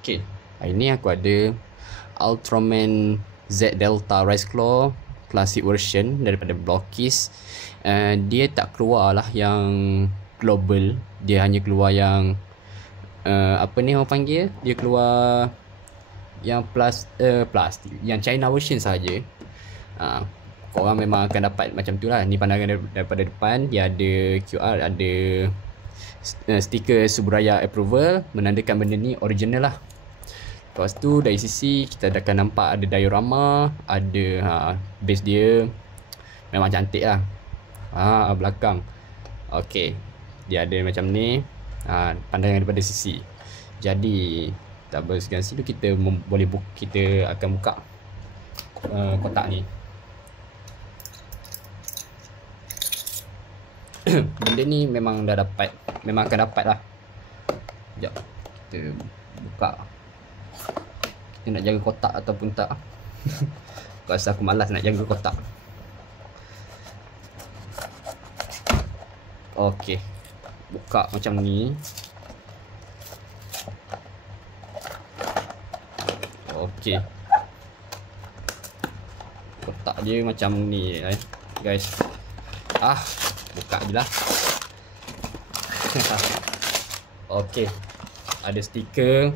Okay, hari ni aku ada Ultraman Z Delta Rise Claw Classic version daripada Blockies. Dia tak keluar lah yang global, dia hanya keluar yang apa ni orang panggil, dia keluar yang plastik, yang China version saja. Korang memang akan dapat macam tu lah. Ni pandangan daripada depan. Dia ada QR, ada stiker Subraya approval, menandakan benda ni original lah. Lepas tu dari sisi kita akan nampak ada diorama, ada base dia memang cantik lah. Belakang okey, dia ada macam ni, pandangan daripada sisi. Jadi tak bersegan situ, kita kita akan buka kotak ni. Benda ni memang dah dapat, memang akan dapat lah. Sekejap, kita buka. Kita nak jaga kotak ataupun tak. Aku rasa aku malas nak jaga kotak. Okey, buka macam ni. Okey, kotak dia macam ni guys. Buka je lah. Okey, ada stiker,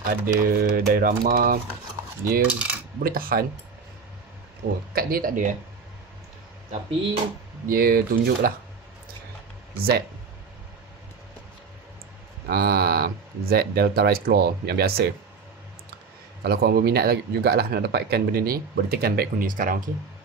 ada diorama. Dia boleh tahan. Kad dia tak ada tapi dia tunjuk lah Z Z Delta Rise Claw yang biasa. Kalau korang berminat jugalah nak dapatkan benda ni, boleh tekan back kuning sekarang. Okay.